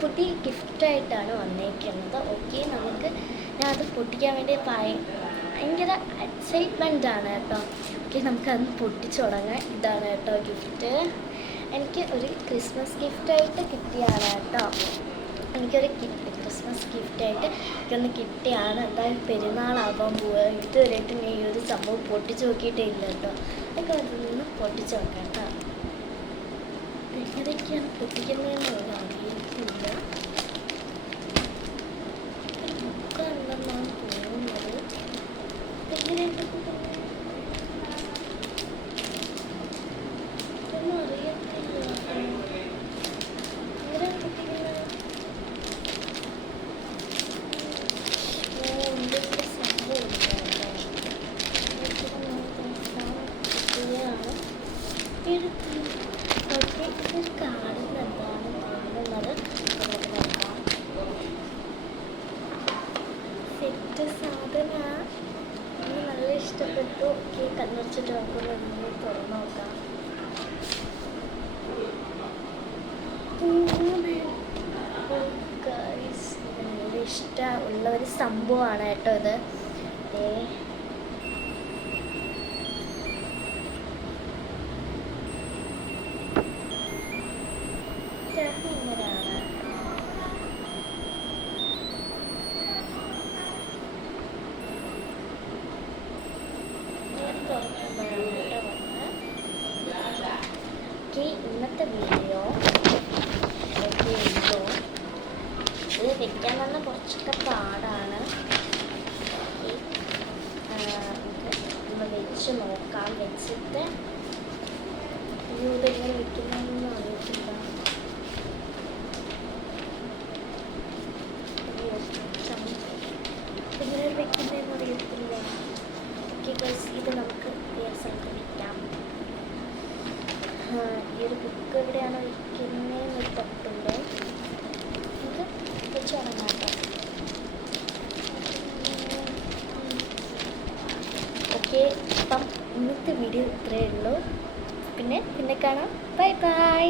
പുതിയ ഗിഫ്റ്റായിട്ടാണ് വന്നേക്കുന്നത്. ഓക്കെ, ഞാൻ അത് പൊട്ടിക്കാൻ വേണ്ടി ഭയങ്കര എക്സൈറ്റ്മെൻ്റ് ആണ് കേട്ടോ. ഓക്കെ, നമുക്കതൊന്ന് പൊട്ടിച്ചു തുടങ്ങാം. ഇതാണ് കേട്ടോ ഗിഫ്റ്റ്. എനിക്ക് ഒരു ക്രിസ്മസ് ഗിഫ്റ്റായിട്ട് കിട്ടിയാണ് കേട്ടോ. എനിക്കൊരു ക്രിസ്മസ് ഗിഫ്റ്റായിട്ട് എനിക്കൊന്ന് കിട്ടിയാണ്. എന്തായാലും പെരുന്നാളാവാൻ പോവുക. ഇതുവരെയായിട്ട് ഞാൻ ഈ ഒരു സംഭവം പൊട്ടിച്ച് നോക്കിയിട്ടേ ഇല്ല കേട്ടോ. അതൊക്കെ അതൊന്ന് പൊട്ടിച്ച് നോക്കാം കേട്ടോ. എങ്ങനെയൊക്കെയാണ് പൊട്ടിക്കുന്നതെന്ന് അറിയില്ല. ബുക്കാണെന്നാണ് തോന്നുന്നത്. എങ്ങനെയാണ് ഒന്നും അറിയത്തില്ല. ഓക്കെ, ഇതൊരു കാർഡിൽ എന്താണ് തോന്നുന്നത് നമുക്ക് നോക്കാം. സെറ്റ് സാധനമാണ്. എനിക്ക് നല്ല ഇഷ്ടപ്പെട്ടു. ഓക്കെ, കണ്ണടച്ചിട്ട് നമുക്കൊന്ന് തുറന്നു നോക്കാം. നല്ല ഇഷ്ടമുള്ള ഒരു സംഭവമാണ് കേട്ടോ ഇത്. ഇന്നത്തെ വീഡിയോ ഇത് വെക്കാൻ വന്ന കുറച്ചൊക്കെ പാടാണ്. നമ്മൾ വെച്ച് നോക്കാം. വെച്ചിട്ട് ഇതെങ്ങനെ വെക്കുന്നതെന്ന് അറിയത്തില്ല. എങ്ങനെ വെക്കുന്നതെന്ന് അറിയത്തില്ല. ഓക്കെ ഗൈസ്, ഇത് നമുക്ക് സൈഡിൽ വയ്ക്കാം. ഈ ഒരു ബുക്ക് എവിടെയാണ് വയ്ക്കുന്നതെന്ന് തട്ടുണ്ട്. ഇത് വെച്ച് തുടങ്ങാം. ഓക്കെ, അപ്പം ഇന്നത്തെ വീഡിയോ ഇത്രയേ ഉള്ളൂ. പിന്നെ കാണാം. Bye bye.